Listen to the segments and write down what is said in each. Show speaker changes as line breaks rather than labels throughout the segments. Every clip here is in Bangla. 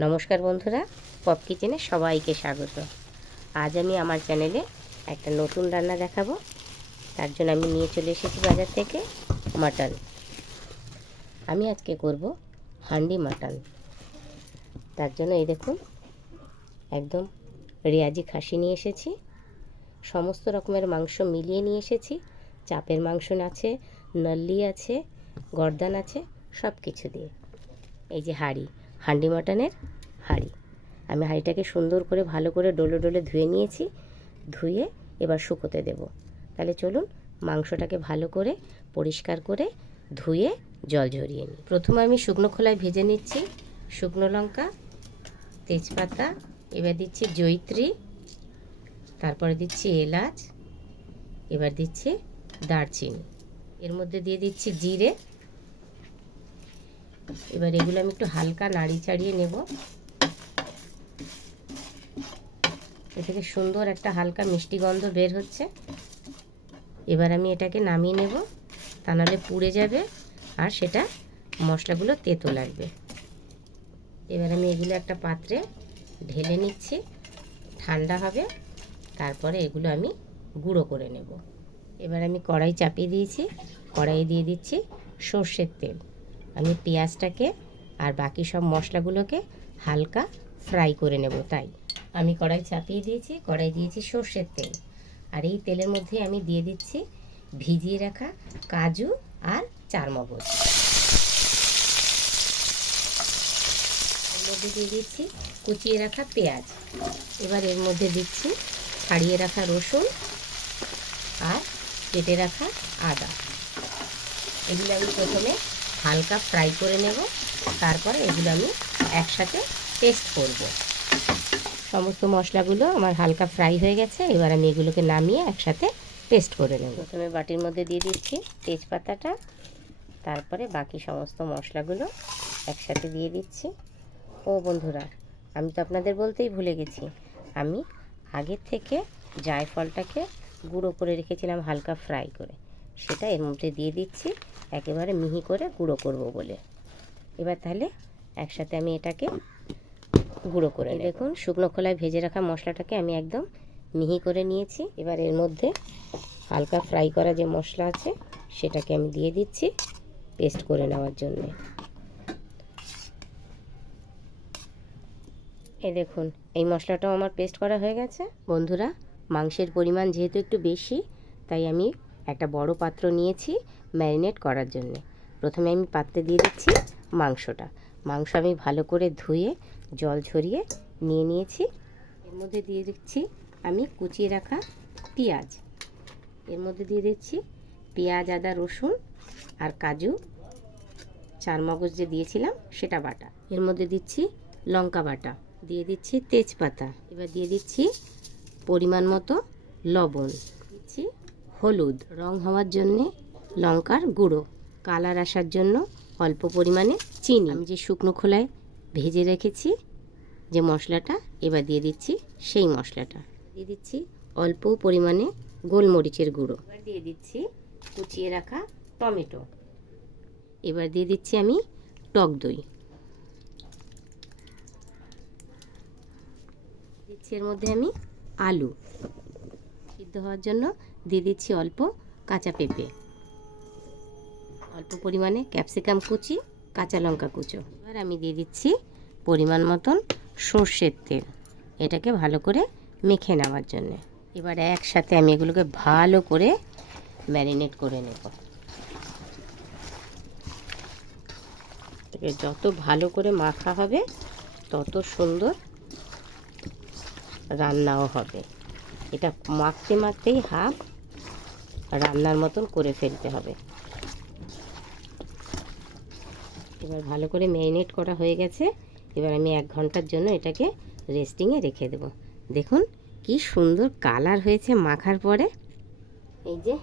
নমস্কার বন্ধুরা, পপ কিচেনে সবাইকে স্বাগত। আজ আমি আমার চ্যানেলে একটা নতুন রান্না দেখাবো। তার জন্য আমি নিয়ে চলে এসেছি বাজার থেকে মাটন। আমি আজকে করব হান্ডি মাটন। তার জন্য এই দেখুন, একদম রেয়াজি খাসি নিয়ে এসেছি। সমস্ত রকমের মাংস মিলিয়ে নিয়ে এসেছি। চাপের মাংস আছে, নল্লি আছে, গর্দান আছে সব কিছু দিয়ে। এই যে হাঁড়ি। হান্ডি মাটনের হাঁড়ি। আমি হাঁড়িটাকে সুন্দর করে ভালো করে ডলে ডলে ধুয়ে নিয়েছি, ধুয়ে এবার শুকোতে দেব। তাহলে চলুন মাংসটাকে ভালো করে পরিষ্কার করে ধুয়ে জল ঝরিয়ে নিই। প্রথমে আমি শুকনো খোলায় ভেজে নিচ্ছি শুকনো লঙ্কা, তেজপাতা, এবার দিচ্ছি জৈত্রী তারপরে দিচ্ছি এলাচ, এবার দিচ্ছি দারচিনি। এর মধ্যে দিয়ে দিচ্ছি জিরে এবার এগুলো আমি একটু হালকা নাড়ি চাড়িয়ে নেব। এ থেকে সুন্দর একটা হালকা মিষ্টি গন্ধ বের হচ্ছে। এবার আমি এটাকে নামিয়ে নেব, তা নাহলে পুড়ে যাবে আর সেটা মশলাগুলো তেতো লাগবে। এবার আমি এগুলো একটা পাত্রে ঢেলে নিচ্ছি, ঠান্ডা হবে, তারপরে এগুলো আমি গুঁড়ো করে নেব। এবার আমি কড়াই চাপিয়ে দিয়েছি কড়াই দিয়ে দিচ্ছি সর্ষের তেল। আমি পেঁয়াজটাকে আর বাকি সব মশলাগুলোকে হালকা ফ্রাই করে নেব, তাই। আমি কড়াই চাপিয়ে দিয়েছি, কড়াই দিয়েছি সর্ষের তেল। আর এই তেলের মধ্যে আমি দিয়ে দিচ্ছি ভিজিয়ে রাখা কাজু আর চারমগজ। এর মধ্যে দিয়ে দিচ্ছি, কুচিয়ে রাখা পেঁয়াজ। এবার এর মধ্যে দিচ্ছি ছাড়িয়ে রাখা রসুন আর কেটে রাখা আদা। এগুলো আমি প্রথমে হালকা ফ্রাই করে নেব। তারপরে এগুলো আমি একসাথে পেস্ট করব। সমস্ত মশলাগুলো আমার হালকা ফ্রাই হয়ে গেছে। এবার আমি এগুলোকে নামিয়ে একসাথে পেস্ট করে নেব। প্রথমে বাটির মধ্যে দিয়ে দিচ্ছি তেজপাতাটা। তারপরে বাকি সমস্ত মশলাগুলো একসাথে দিয়ে দিচ্ছি। ও বন্ধুরা, আমি তো আপনাদের বলতেই ভুলে গেছি। আমি আগের থেকে জায়ফলটাকে গুঁড়ো করে রেখেছিলাম হালকা ফ্রাই করে। সেটা এর মধ্যে দিয়ে দিচ্ছি একেবারে মিহি করে গুঁড়ো করব বলে। এবার তাহলে একসাথে আমি এটাকে গুঁড়ো করে। দেখুন শুকনো খোলায় ভেজে রাখা মশলাটাকে আমি একদম মিহি করে নিয়েছি। এবার এর মধ্যে হালকা ফ্রাই করা যে মশলা আছে সেটাকে আমি দিয়ে দিচ্ছি পেস্ট করে নেওয়ার জন্যে। এই দেখুন এই মশলাটাও আমার পেস্ট করা হয়ে গেছে। বন্ধুরা মাংসের পরিমাণ যেহেতু একটু বেশি তাই আমি একটা বড় পাত্র নিয়েছি ম্যারিনেট করার জন্য। প্রথমে আমি পাত্রে দিয়ে দিচ্ছি মাংসটা। মাংস আমি ভালো করে ধুয়ে, জল ঝরিয়ে নিয়ে নিয়েছি। এর মধ্যে দিয়ে দিচ্ছি আমি কুচিয়ে রাখা পেঁয়াজ। এর মধ্যে দিয়ে দিচ্ছি পেঁয়াজ, আদা, রসুন আর কাজু। চারমগজ যে দিয়েছিলাম সেটা বাটা। এর মধ্যে দিচ্ছি লঙ্কা বাটা। দিয়ে দিচ্ছি তেজপাতা। এবার দিয়ে দিচ্ছি পরিমাণ মতো লবণ। দিচ্ছি হলুদ, রং হওয়ার জন্যে লঙ্কার গুঁড়ো। কালার আসার জন্য অল্প পরিমাণে চিনি। আমি যে শুকনো খোলায় ভেজে রেখেছি যে মশলাটা, এবার দিয়ে দিচ্ছি সেই মশলাটা। দিয়ে দিচ্ছি অল্প পরিমাণে গোলমরিচের গুঁড়ো। এবার দিয়ে দিচ্ছি কুচিয়ে রাখা টমেটো। এবার দিয়ে দিচ্ছি আমি টক দই। দিচ্ছি এর মধ্যে আমি আলু। সিদ্ধ হওয়ার জন্য দিয়ে দিচ্ছি অল্প কাঁচা পেঁপে। অল্প পরিমাণে ক্যাপসিকাম কুচি, কাঁচা লঙ্কা কুচো। এবার আমি দিয়ে দিচ্ছি পরিমাণ মতন সর্ষের তেল, এটাকে ভালো করে মেখে নেওয়ার জন্যে। এবার একসাথে আমি এগুলোকে ভালো করে ম্যারিনেট করে নেব। যত ভালো করে মাখা হবে, তত সুন্দর রান্নাও হবে। এটা মাখতে মাখতেই হাফ রান্নার মতন করে ফেলতে হবে। এবার ভালো করে ম্যারিনেট করা হয়ে গেছে। এবার আমি এক ঘণ্টার জন্য এটাকে রেস্টিংয়ে রেখে দেব। দেখুন কি সুন্দর কালার হয়েছে মাখার পরে। এই যে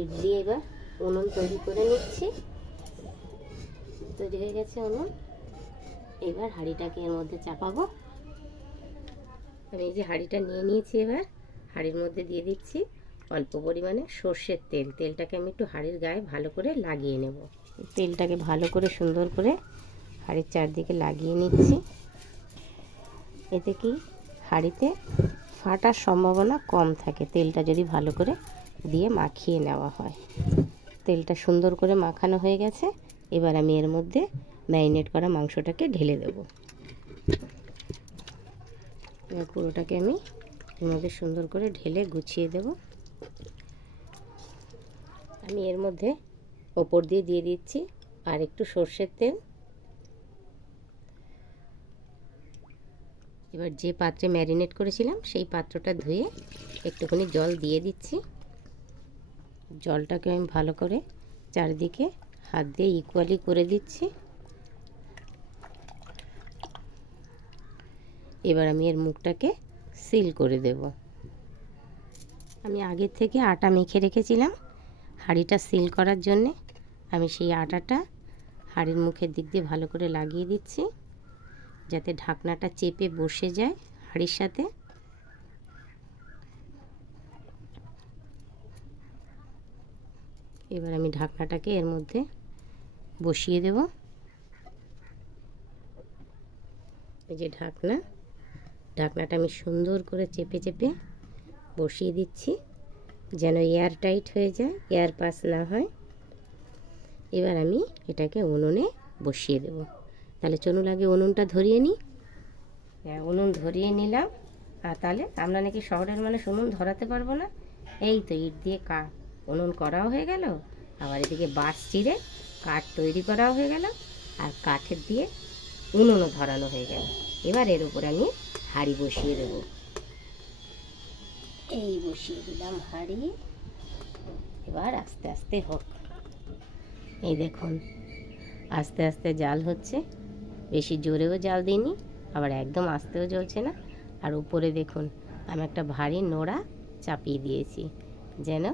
ইডলি এবার উনুন তৈরি করে নিচ্ছি। তৈরি হয়ে গেছে উনুন। এবার হাঁড়িটাকে এর মধ্যে চাপাবো। আমি এই যে হাঁড়িটা নিয়ে নিয়েছি এবার। হাঁড়ির মধ্যে দিয়ে দিচ্ছি। অল্প পরিমাণে সর্ষের তেল। তেলটাকে আমি একটু হাঁড়ির গায়ে ভালো করে লাগিয়ে নেব। তেলটাকে ভালো করে সুন্দর করে হাঁড়ির চারদিকে লাগিয়ে নিচ্ছি। এতে কি হাঁড়িতে ফাটার সম্ভাবনা কম থাকে। তেলটা যদি ভালো করে দিয়ে মাখিয়ে নেওয়া হয়। তেলটা সুন্দর করে মাখানো হয়ে গেছে। এবার আমি এর মধ্যে ম্যারিনেট করা মাংসটাকে ঢেলে দেব। পুরোটাকে আমি এর মধ্যে সুন্দর করে ঢেলে গুছিয়ে দেব। আমি এর মধ্যে ওপর দিয়ে দিয়ে দিচ্ছি আর একটু সর্ষের তেল। এবার যে পাত্রে ম্যারিনেট করেছিলাম, সেই পাত্রটা ধুয়ে একটুখানি জল দিয়ে দিচ্ছি। জলটাকে আমি ভালো করে চারিদিকে হাত দিয়ে ইকুয়ালি করে দিচ্ছি। এবার আমি এর মুখটাকে সিল করে দেব। আমি আগের থেকে আটা মেখে রেখেছিলাম হাঁড়িটা সিল করার জন্যে। আমি সেই আটাটা হাঁড়ির মুখের দিক দিয়ে ভালো করে লাগিয়ে দিচ্ছি যাতে ঢাকনাটা চেপে বসে যায় হাঁড়ির সাথে। এবার আমি ঢাকনাটাকে এর মধ্যে বসিয়ে দেব। এই যে ঢাকনা, ঢাকনাটা আমি সুন্দর করে চেপে চেপে বসিয়ে দিচ্ছি, যেন এয়ার টাইট হয়ে যায়, এয়ার পাস না হয়। এবার আমি এটাকে উনুনে বসিয়ে দেব। তাহলে চলুন আগে উনুনটা ধরিয়ে নিই। হ্যাঁ উনুন ধরিয়ে নিলাম। আর তাহলে আমরা নাকি শহরের মানুষ উনুন ধরাতে পারব না? এই তো ইট দিয়ে কা, উনুন করাও হয়ে গেল। আবার এদিকে বাঁশ চিড়ে কাঠ তৈরি করাও হয়ে গেল। আর কাঠের দিয়ে উনুনও ধরানো হয়ে গেল। এবার এর উপর আমি হাঁড়ি বসিয়ে দেব। এই বসিয়ে দিলাম হাঁড়ি। এবার আস্তে আস্তে হোক। এই দেখুন, আস্তে আস্তে জাল হচ্ছে। বেশি জোরেও জাল দিইনি, আবার একদম আস্তেও জ্বলছে না। আর উপরে দেখুন, আমি একটা ভারী নোড়া চাপিয়ে দিয়েছি, যেন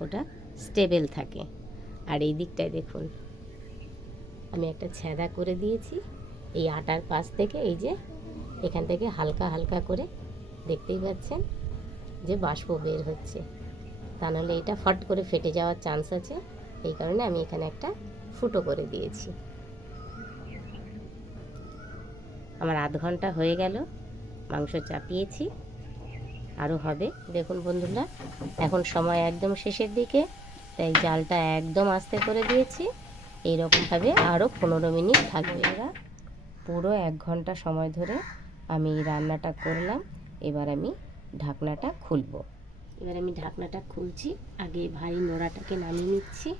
ওটা স্টেবেল থাকে। আর এই দিকটায় দেখুন, আমি একটা ছেঁদা করে দিয়েছি। এই আটার পাশ থেকে এই যে, এখান থেকে হালকা হালকা করে, দেখতেই পাচ্ছেন? যে বাষ্প বের হচ্ছে। তা নাহলে এটা ফট করে ফেটে যাওয়ার চান্স আছে। এই কারণে আমি এখানে একটা ফুটো করে দিয়েছি। আমার আধ ঘণ্টা হয়ে গেল, মাংস চাপিয়েছি। আরও হবে। দেখুন বন্ধুরা, এখন সময় একদম শেষের দিকে। তাই জালটা একদম আস্তে করে দিয়েছি। এইরকমভাবে আরও পনেরো মিনিট থাকবে এরা। পুরো এক ঘণ্টা সময় ধরে আমি রান্নাটা করলাম। এবার আমি ঢাকনাটা খুলবো। এবার আমি ঢাকনাটা খুলছি, আগে ভারী নোড়াটাকে নামিয়ে নিচ্ছি।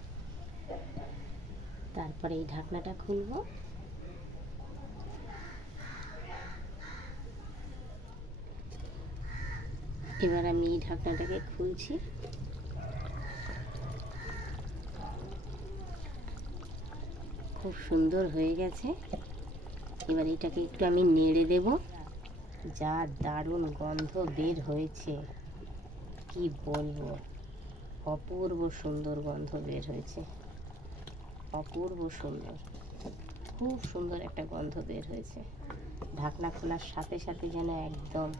তারপরে এই ঢাকনাটা খুলবো। এবার আমি এই ঢাকনাটাকে খুলছি। খুব সুন্দর হয়ে গেছে। এবার এটাকে একটু আমি নেড়ে দেব। যা দারুণ গন্ধ বের হয়েছে। কি বলব? অপূর্ব সুন্দর গন্ধ বের হয়েছে। অপূর্ব সুন্দর। খুব সুন্দর একটা গন্ধ বের হয়েছে। ঢাকনা খোলার সাথে সাথে যেন একদম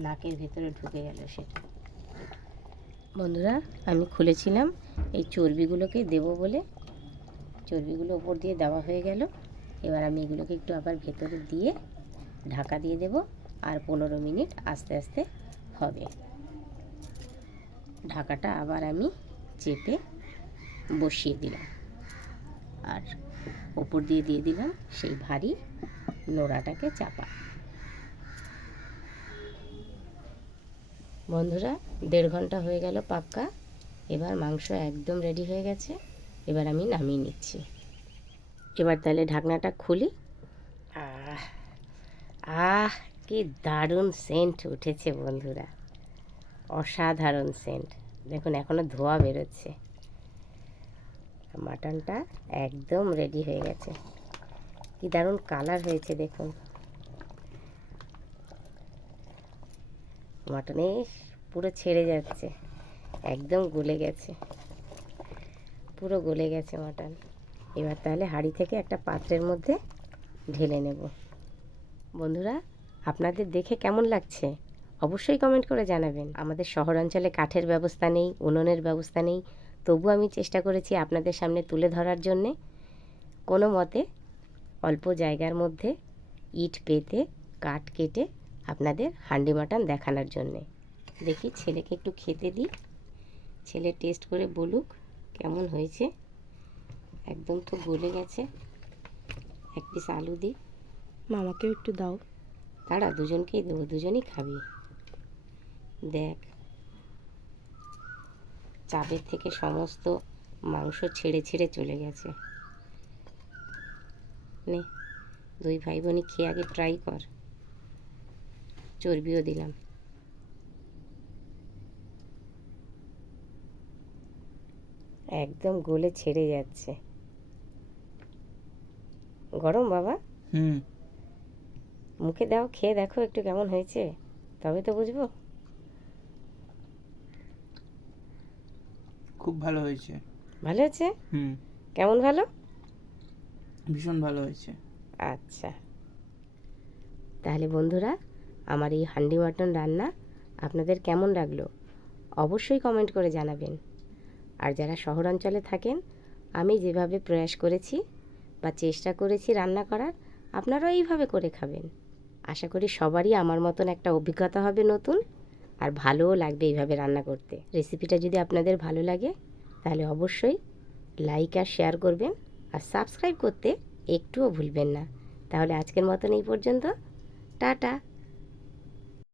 নাকের ভেতরে ঢুকে গেল সেটা। বন্ধুরা, আমি খুলেছিলাম। এই চর্বিগুলোকে দেব বলে চর্বিগুলো ওপর দিয়ে দেওয়া হয়ে গেল। এবার আমি এগুলোকে একটু আবার ভেতরে দিয়ে ঢাকা দিয়ে দেব। আর পনেরো মিনিট আস্তে আস্তে হবে। ঢাকাটা আবার আমি চেপে বসিয়ে দিলাম। আর ওপর দিয়ে দিয়ে দিলাম সেই ভারী নোড়াটাকে চাপা। বন্ধুরা, দেড় ঘণ্টা হয়ে গেল পাক্কা। এবার মাংস একদম রেডি হয়ে গেছে। এবার আমি নামিয়ে নিচ্ছি। এবার তাহলে ঢাকনাটা খুলি। আহ আহ কি দারুণ সেন্ট উঠেছে বন্ধুরা। অসাধারণ সেন্ট দেখুন এখনও ধোয়া বেরোচ্ছে। মাটনটা একদম রেডি হয়ে গেছে। কি দারুণ কালার হয়েছে, দেখুন। মাটনে পুরো ছেড়ে যাচ্ছে। একদম গলে গেছে। পুরো গলে গেছে মাটন। এবার তাহলে হাঁড়ি থেকে একটা পাত্রের মধ্যে ঢেলে নেব। বন্ধুরা আপনাদের দেখে কেমন লাগছে? অবশ্যই কমেন্ট করে জানাবেন। আমাদের শহরাঞ্চলে কাঠের ব্যবস্থা নেই, উনুনের ব্যবস্থা নেই। তবু আমি চেষ্টা করেছি আপনাদের সামনে তুলে ধরার জন্যে। কোনো মতে, অল্প জায়গার মধ্যে ইট পেতে কাট কেটে আপনাদের হান্ডি মাটন দেখানোর জন্যে। দেখি ছেলেকে একটু খেতে দিই। ছেলে টেস্ট করে বলুক কেমন হয়েছে। একদম তো গলে গেছে। এক পিস আলু দিই।
মামাকেও একটু দাও।
তারা দুজনকেই দেবো, দুজনই খাবি। দেখ চাপের থেকে সমস্ত মাংস ছেড়ে ছেড়ে চলে গেছে। নে, দুই ভাই বোনই খেয়ে আগে ট্রাই কর। চর্বিও দিলাম। একদম গলে ছেড়ে যাচ্ছে। গরম বাবা?
হুম।
মুখে দাও খেয়ে দেখো একটু কেমন হয়েছে। তবে তো বুঝব।
খুব ভালো হয়েছে।
ভালো হয়েছে?
হুম।
কেমন ভালো?
ভীষণ ভালো হয়েছে।
আচ্ছা। তাহলে বন্ধুরা আমার এই হান্ডি মাটন রান্না আপনাদের কেমন লাগল? অবশ্যই কমেন্ট করে জানাবেন। আর যারা শহরাঞ্চলে থাকেন আমি যেভাবে প্রয়াস করেছি বা চেষ্টা করেছি রান্না করার আপনারাও এইভাবে করে খাবেন। আশা করি সবারই আমার মতন একটা অভিজ্ঞতা হবে নতুন আর ভালোও লাগবে এইভাবে রান্না করতে। রেসিপিটা যদি আপনাদের ভালো লাগে, তাহলে অবশ্যই লাইক আর শেয়ার করবেন আর সাবস্ক্রাইব করতে একটুও ভুলবেন না। তাহলে আজকের মতন এই পর্যন্ত। টাটা!